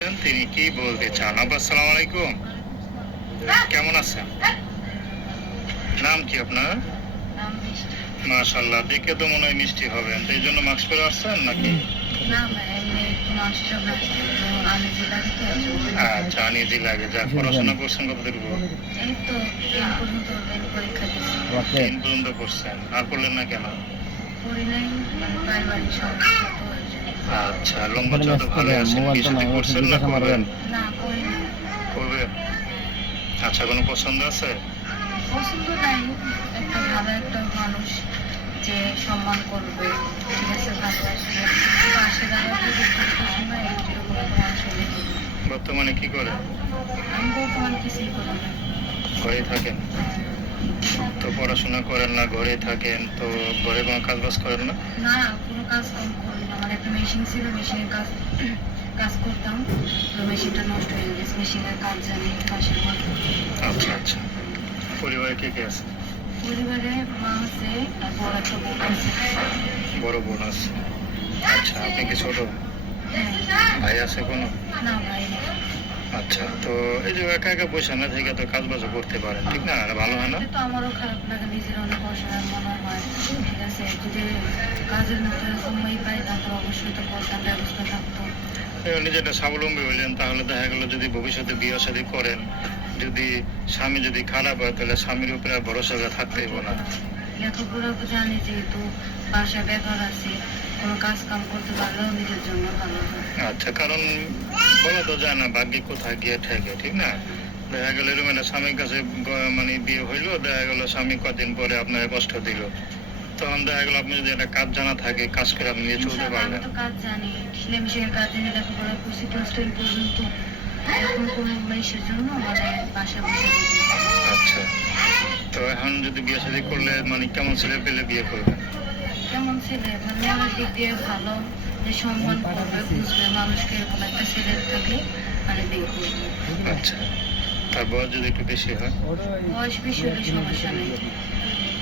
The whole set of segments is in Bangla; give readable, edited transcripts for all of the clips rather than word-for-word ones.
তিনি কি বলতে চান? আব্বা আসসালামু আলাইকুম, কেমন আছেন? নাম কি আপনার? মাশাআল্লাহ, দেখে তো মনে হয় মিষ্টি হবেন, তো এই জন্য মাস্ক পরে আসছেন নাকি? আচ্ছা, আনইজি লাগে। যা পড়াশোনা করছেন কত দূর? 10 পর্যন্ত করছেন, আর পড়লেন না কেন? আচ্ছা, লম্বা চওড়া তো ভালো আছেন। বিয়ে শাদী করছেন না করবেন? করবেন। আচ্ছা, কোনো পছন্দ আছে? পছন্দ নাই, একটা ভালো একটা মানুষ যে সম্মান করবে, ঠিক আছে, ভালোবাসবে, পাশে দাঁড়াবে, পছন্দ এরকম একটা মানুষ হলে। বর্তমানে কি করে? আমি বর্তমানে কিছুই করি না, ঘরেই থাকেন। তো পড়াশোনা করেন না, ঘরেই থাকেন, তো ঘরে কোনো কাজ বাজ করেন না? না, কোনো কাজ কাম করি না। আমার একটা মেশিন ছিল, মেশিনের কাজ কাজ করতাম, তো মেশিনটা নষ্ট হয়ে গেছে। মেশিনের কাজ জানি, পাশের ঘর। আচ্ছা আচ্ছা, পরিবারে কে কে আছে? পরিবারে মা আছে, আর বড় একটা বোন আছে। বড় বোন আছে। আচ্ছা, আপনি কি ছোট? হ্যাঁ। ভাই আছে কোনো? না, ভাই না। আচ্ছা, তো এই যে একা একা বসে না থেকে তো কাজ বাজও করতে পারেন, ঠিক না? আর ভালো হয় না? তো আমারও খারাপ লাগে, নিজের অনেক অসহায় মনে হয়, ঠিক আছে। যদি কাজের মধ্যে সময় পাই তারপর অবশ্যই তো করতাম, ব্যবস্থা থাকতো। নিজেটা স্বাবলম্বী হইলেন, তাহলে দেখা গেল যদি ভবিষ্যতে বিয়ে শাদী করেন, যদি স্বামী যদি খারাপ হয় তাহলে স্বামীর উপরে আর ভরসা করে থাকতে হইব না। লেখাপড়া জানি, যেহেতু বাসায় বেকার আছে, কোনো কাজ কাম করতে পারলেও নিজের জন্য ভালো হয়। আচ্ছা, কারণ বলা তো যায় না ভাগ্যে কোথায় গিয়ে ঠেকে, ঠিক না? দেখা গেল এরকম একটা স্বামীর কাছে মানে বিয়ে হইলো, দেখা গেল স্বামী কদিন পরে আপনাকে কষ্ট দিল, তখন দেখা গেল আপনি যদি একটা কাজ জানা থাকে, কাজ করে আপনি নিয়ে চলতে পারবেন। আমি তো কাজ জানি, সেলাই মেশিনের কাজ জানি, লেখাপড়া করছি ক্লাস 10 পর্যন্ত। এখন কোনো মেয়ের জন্য মানে বাসায় বসে থাকি। আচ্ছা, তো এখন যদি বিয়ে শাদী করলে মানে কেমন ছেলে পেলে বিয়ে করবেন? কেমন ছেলে মানে আমার দিক দিয়ে ভালো, যে সম্মান করবে, বুঝবে মানুষকে, এরকম একটা ছেলে থাকলে মানে বিয়ে করবে। আচ্ছা, তার বয়স যদি একটু বেশি হয়? বয়স বেশি হলে সমস্যা নেই।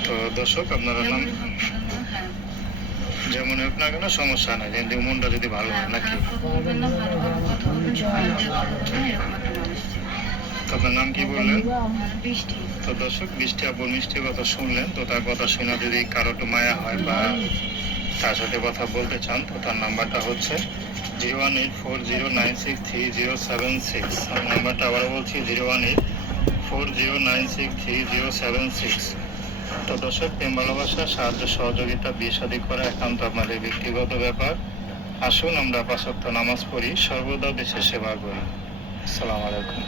তো দর্শক, আপনারা নাম যেমনই হোক না কেন, হ্যাঁ, যেমন হোক না কেন সমস্যা নাই, কিন্তু মনটা যদি ভালো হয় নাকি? খারাপ কথা বলবেন না, ভালোভাবে কথা বলবেন, সম্মান দিয়ে কথা বলবেন, এরকম একটা মানুষ চাই। তো আপনার নাম কি বললেন? বৃষ্টি। তো দর্শক, বৃষ্টি আপুর মিষ্টি কথা শুনলেন, তো তার কথা শুনে যদি কারো একটু মায়া হয় বা তার সাথে কথা বলতে চান, তো তার নাম্বারটা হচ্ছে 01840963076। আমি নাম্বারটা আবার বলছি 01840963076। তো দর্শক, প্রেম ভালোবাসা, সাহায্য সহযোগিতা, বিয়ে শাদী করা একান্ত আপনাদের ব্যক্তিগত ব্যাপার। আসুন আমরা 5 ওয়াক্ত নামাজ পড়ি, সর্বদা দেশের সেবা করি। আসসালামু আলাইকুম।